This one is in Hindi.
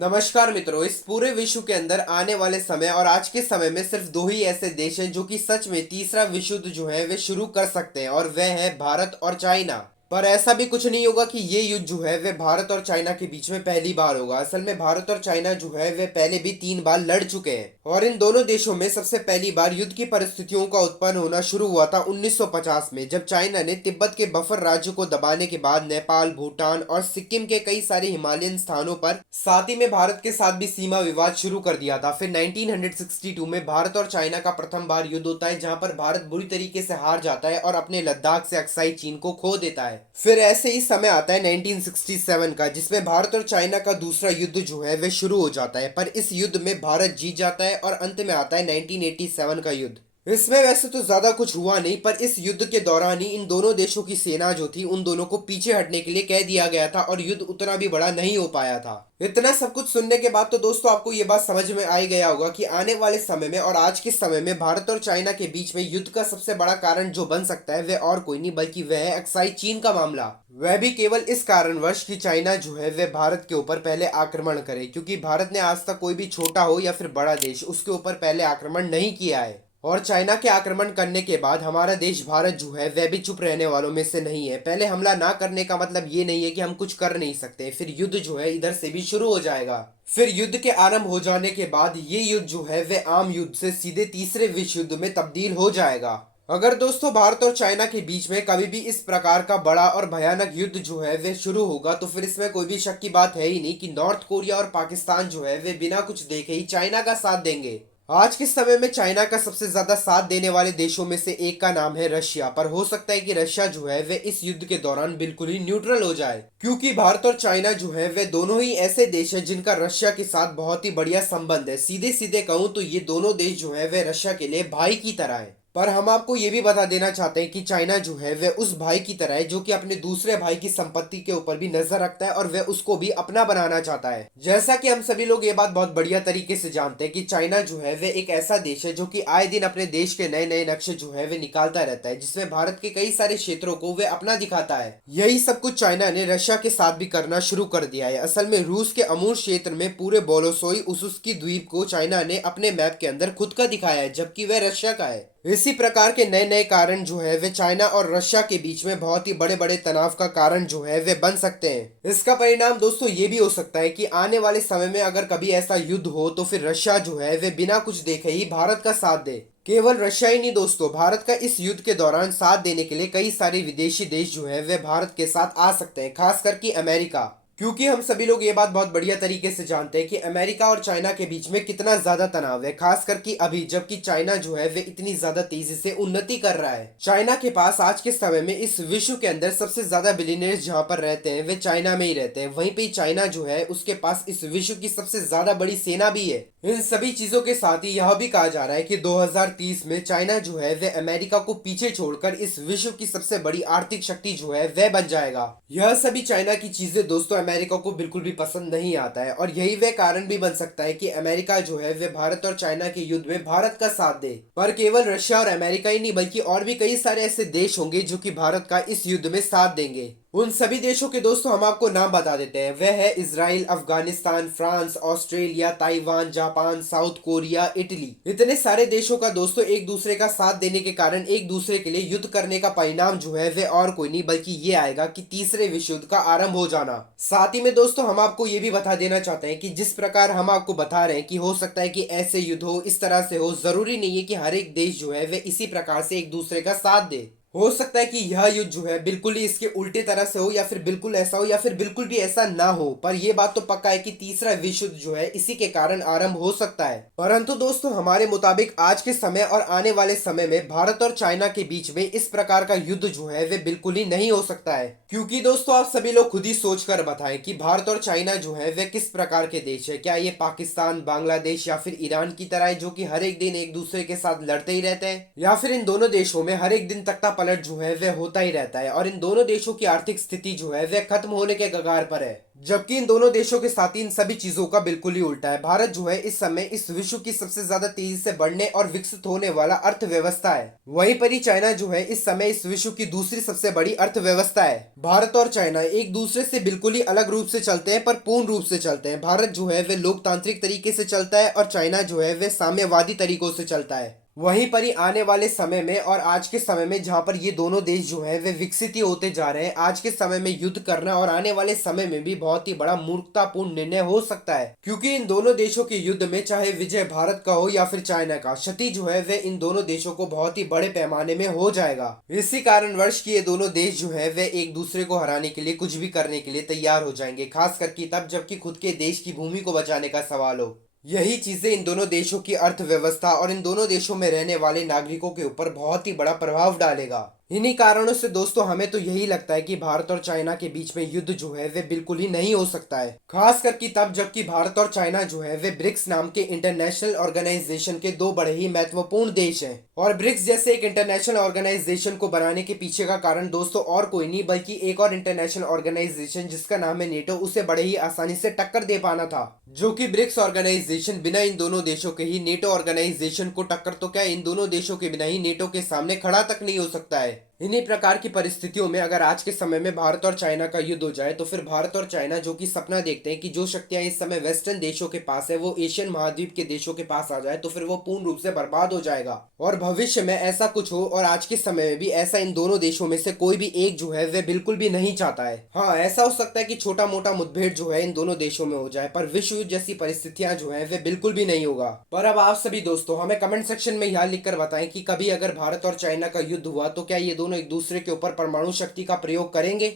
नमस्कार मित्रों। इस पूरे विश्व के अंदर आने वाले समय और आज के समय में सिर्फ दो ही ऐसे देश हैं जो कि सच में तीसरा विश्व युद्ध जो है वे शुरू कर सकते हैं, और वह है भारत और चाइना। पर ऐसा भी कुछ नहीं होगा कि ये युद्ध जो है वे भारत और चाइना के बीच में पहली बार होगा। असल में भारत और चाइना जो है वे पहले भी 3 बार लड़ चुके हैं, और इन दोनों देशों में सबसे पहली बार युद्ध की परिस्थितियों का उत्पन्न होना शुरू हुआ था 1950 में, जब चाइना ने तिब्बत के बफर राज्य को दबाने के बाद नेपाल, भूटान और सिक्किम के कई सारे हिमालयन स्थानों पर साथ ही में भारत के साथ भी सीमा विवाद शुरू कर दिया था। फिर 1962 में भारत और चाइना का प्रथम बार युद्ध होता है, जहां पर भारत बुरी तरीके से हार जाता है और अपने लद्दाख से अक्साई चीन को खो देता है। फिर ऐसे ही समय आता है 1967 का, जिसमें भारत और चाइना का दूसरा युद्ध जो है वह शुरू हो जाता है। पर इस युद्ध में भारत जीत जाता है और अंत में आता है 1987 का युद्ध। इसमें वैसे तो ज्यादा कुछ हुआ नहीं, पर इस युद्ध के दौरान ही इन दोनों देशों की सेना जो थी उन दोनों को पीछे हटने के लिए कह दिया गया था, और युद्ध उतना भी बड़ा नहीं हो पाया था। इतना सब कुछ सुनने के बाद तो दोस्तों आपको ये बात समझ में आ ही गया होगा कि आने वाले समय में और आज के समय में भारत और चाइना के बीच में युद्ध का सबसे बड़ा कारण जो बन सकता है वह और कोई नहीं बल्कि वह है अक्साई चीन का मामला। वह भी केवल इस कारणवश कि चाइना जो है वह भारत के ऊपर पहले आक्रमण करे, क्योंकि भारत ने आज तक कोई भी छोटा हो या फिर बड़ा देश उसके ऊपर पहले आक्रमण नहीं किया है। और चाइना के आक्रमण करने के बाद हमारा देश भारत जो है वह भी चुप रहने वालों में से नहीं है। पहले हमला ना करने का मतलब ये नहीं है कि हम कुछ कर नहीं सकते, फिर युद्ध जो है इधर से भी शुरू हो जाएगा। फिर युद्ध के आरंभ हो जाने के बाद ये युद्ध जो है वह आम युद्ध से सीधे तीसरे विश्व युद्ध में तब्दील हो जाएगा। अगर दोस्तों भारत और चाइना के बीच में कभी भी इस प्रकार का बड़ा और भयानक युद्ध जो है वह शुरू होगा, तो फिर इसमें कोई भी शक की बात है ही नहीं कि नॉर्थ कोरिया और पाकिस्तान जो है वे बिना कुछ देखे ही चाइना का साथ देंगे। आज के समय में चाइना का सबसे ज्यादा साथ देने वाले देशों में से एक का नाम है रशिया। पर हो सकता है कि रशिया जो है वे इस युद्ध के दौरान बिल्कुल ही न्यूट्रल हो जाए, क्योंकि भारत और चाइना जो है वे दोनों ही ऐसे देश हैं जिनका रशिया के साथ बहुत ही बढ़िया संबंध है। सीधे सीधे कहूँ तो ये दोनों देश जो है वे रशिया के लिए भाई की तरह है। पर हम आपको ये भी बता देना चाहते हैं कि चाइना जो है वह उस भाई की तरह है जो कि अपने दूसरे भाई की संपत्ति के ऊपर भी नजर रखता है, और वह उसको भी अपना बनाना चाहता है। जैसा कि हम सभी लोग ये बात बहुत बढ़िया तरीके से जानते हैं कि चाइना जो है वह एक ऐसा देश है जो कि आए दिन अपने देश के नए नए नक्शे जो है वह निकालता रहता है, जिसमें भारत के कई सारे क्षेत्रों को वह अपना दिखाता है। यही सब कुछ चाइना ने रशिया के साथ भी करना शुरू कर दिया है। असल में रूस के अमूर क्षेत्र में पूरे बोलोसोई उसुस्की द्वीप को चाइना ने अपने मैप के अंदर खुद का दिखाया है, जबकि वह रशिया का है। इसी प्रकार के नए नए कारण जो है वे चाइना और रशिया के बीच में बहुत ही बड़े बड़े तनाव का कारण जो है वे बन सकते हैं। इसका परिणाम दोस्तों ये भी हो सकता है कि आने वाले समय में अगर कभी ऐसा युद्ध हो तो फिर रशिया जो है वे बिना कुछ देखे ही भारत का साथ दे। केवल रशिया ही नहीं दोस्तों, भारत का इस युद्ध के दौरान साथ देने के लिए कई सारे विदेशी देश जो है वे भारत के साथ आ सकते हैं, खास करके अमेरिका। क्योंकि हम सभी लोग ये बात बहुत बढ़िया तरीके से जानते हैं कि अमेरिका और चाइना के बीच में कितना ज्यादा तनाव है, खास करके अभी जबकि चाइना जो है वे इतनी ज्यादा तेजी से उन्नति कर रहा है। चाइना के पास आज के समय में इस विश्व के अंदर सबसे ज्यादा बिलियनर्स जहां पर रहते हैं वे चाइना में ही रहते हैं। वहीं पे चाइना जो है उसके पास इस विश्व की सबसे ज्यादा बड़ी सेना भी है। इन सभी चीजों के साथ ही यह भी कहा जा रहा है कि 2030 में चाइना जो है वह अमेरिका को पीछे छोड़कर इस विश्व की सबसे बड़ी आर्थिक शक्ति जो है वह बन जाएगा। यह सभी चाइना की चीजें दोस्तों अमेरिका को बिल्कुल भी पसंद नहीं आता है, और यही वह कारण भी बन सकता है कि अमेरिका जो है वह भारत और चाइना के युद्ध में भारत का साथ दे। पर केवल रशिया और अमेरिका ही नहीं बल्कि और भी कई सारे ऐसे देश होंगे जो कि भारत का इस युद्ध में साथ देंगे। उन सभी देशों के दोस्तों हम आपको नाम बता देते हैं। वह है Israel, Afghanistan, France, Australia, Taiwan, Japan, south Korea, Italy. इतने सारे देशों का दोस्तों एक दूसरे का साथ देने के कारण एक दूसरे के लिए युद्ध करने का परिणाम जो है वह और कोई नहीं बल्कि ये आएगा कि तीसरे विश्व युद्ध का आरंभ हो जाना। साथ ही में दोस्तों हम आपको ये भी बता देना चाहते हैं कि जिस प्रकार हम आपको बता रहे हैं कि हो सकता है कि ऐसे युद्ध हो, इस तरह से हो, जरूरी नहीं है कि हर एक देश जो है वह इसी प्रकार से एक दूसरे का साथ दे। हो सकता है कि यह युद्ध जो है बिल्कुल ही इसके उल्टे तरह से हो, या फिर बिल्कुल ऐसा हो, या फिर बिल्कुल भी ऐसा ना हो। पर यह बात तो पक्का है कि तीसरा विश्व युद्ध जो है इसी के कारण आरंभ हो सकता है। परंतु दोस्तों हमारे मुताबिक आज के समय और आने वाले समय में भारत और चाइना के बीच में इस प्रकार का युद्ध जो है वे बिल्कुल ही नहीं हो सकता है। क्योंकि दोस्तों आप सभी लोग खुद ही सोच कर बताएं कि भारत और चाइना जो है वे किस प्रकार के देश है। क्या ये पाकिस्तान, बांग्लादेश या फिर ईरान की तरह है जो कि हर एक दिन एक दूसरे के साथ लड़ते ही रहते हैं, या फिर इन दोनों देशों में हर एक दिन तख्ता पलट जो है वह होता ही रहता है और इन दोनों देशों की आर्थिक स्थिति जो है वह खत्म होने के कगार पर है। जबकि इन दोनों देशों के साथ ही इन सभी चीजों का बिल्कुल ही उल्टा है। भारत जो है इस समय इस विश्व की सबसे ज्यादा तेजी से बढ़ने और विकसित होने वाला अर्थव्यवस्था है। वहीं पर ही चाइना जो है इस समय इस विश्व की दूसरी सबसे बड़ी अर्थव्यवस्था है। भारत और चाइना एक दूसरे से बिल्कुल ही अलग रूप से चलते हैं, पर पूर्ण रूप से चलते हैं। भारत जो है वे लोकतांत्रिक तरीके से चलता है और चाइना जो है वे साम्यवादी तरीकों से चलता है। वहीं पर ही आने वाले समय में और आज के समय में जहां पर ये दोनों देश जो है वे विकसित ही होते जा रहे हैं, आज के समय में युद्ध करना और आने वाले समय में भी बहुत ही बड़ा मूर्खतापूर्ण निर्णय हो सकता है, क्योंकि इन दोनों देशों के युद्ध में चाहे विजय भारत का हो या फिर चाइना का, क्षति जो है वे इन दोनों देशों को बहुत ही बड़े पैमाने में हो जाएगा। इसी कारणवश कि ये दोनों देश जो है वे एक दूसरे को हराने के लिए कुछ भी करने के लिए तैयार हो जाएंगे, खास करके तब जबकि खुद के देश की भूमि को बचाने का सवाल हो। यही चीजें इन दोनों देशों की अर्थव्यवस्था और इन दोनों देशों में रहने वाले नागरिकों के ऊपर बहुत ही बड़ा प्रभाव डालेगा। इन्हीं कारणों से दोस्तों हमें तो यही लगता है कि भारत और चाइना के बीच में युद्ध जो है वे बिल्कुल ही नहीं हो सकता है, खास करके तब जबकि भारत और चाइना जो है वे ब्रिक्स नाम के इंटरनेशनल ऑर्गेनाइजेशन के दो बड़े ही महत्वपूर्ण देश हैं। और ब्रिक्स जैसे एक इंटरनेशनल ऑर्गेनाइजेशन को बनाने के पीछे का कारण दोस्तों और कोई नहीं बल्कि एक और इंटरनेशनल ऑर्गेनाइजेशन जिसका नाम है नेटो, उसे बड़े ही आसानी से टक्कर दे पाना था। जो कि ब्रिक्स ऑर्गेनाइजेशन बिना इन दोनों देशों के ही नेटो ऑर्गेनाइजेशन को टक्कर तो क्या इन दोनों देशों के बिना ही नेटो के सामने खड़ा तक नहीं हो सकता है। इन्हीं प्रकार की परिस्थितियों में अगर आज के समय में भारत और चाइना का युद्ध हो जाए तो फिर भारत और चाइना जो कि सपना देखते हैं कि जो शक्तियां इस समय वेस्टर्न देशों के पास है वो एशियन महाद्वीप के देशों के पास आ जाए, तो फिर वो पूर्ण रूप से बर्बाद हो जाएगा। और भविष्य में ऐसा कुछ हो और आज के समय में भी ऐसा इन दोनों देशों में से कोई भी एक जो है वे बिल्कुल भी नहीं चाहता है। हाँ, ऐसा हो सकता है कि छोटा मोटा मुठभेड़ जो है इन दोनों देशों में हो जाए, पर विश्व युद्ध जैसी परिस्थितियां जो है वे बिल्कुल भी नहीं होगा। पर अब आप सभी दोस्तों हमें कमेंट सेक्शन में यह लिखकर बताएं कि कभी अगर भारत और चाइना का युद्ध हुआ तो क्या ये दोनों एक दूसरे के ऊपर परमाणु शक्ति का प्रयोग करेंगे।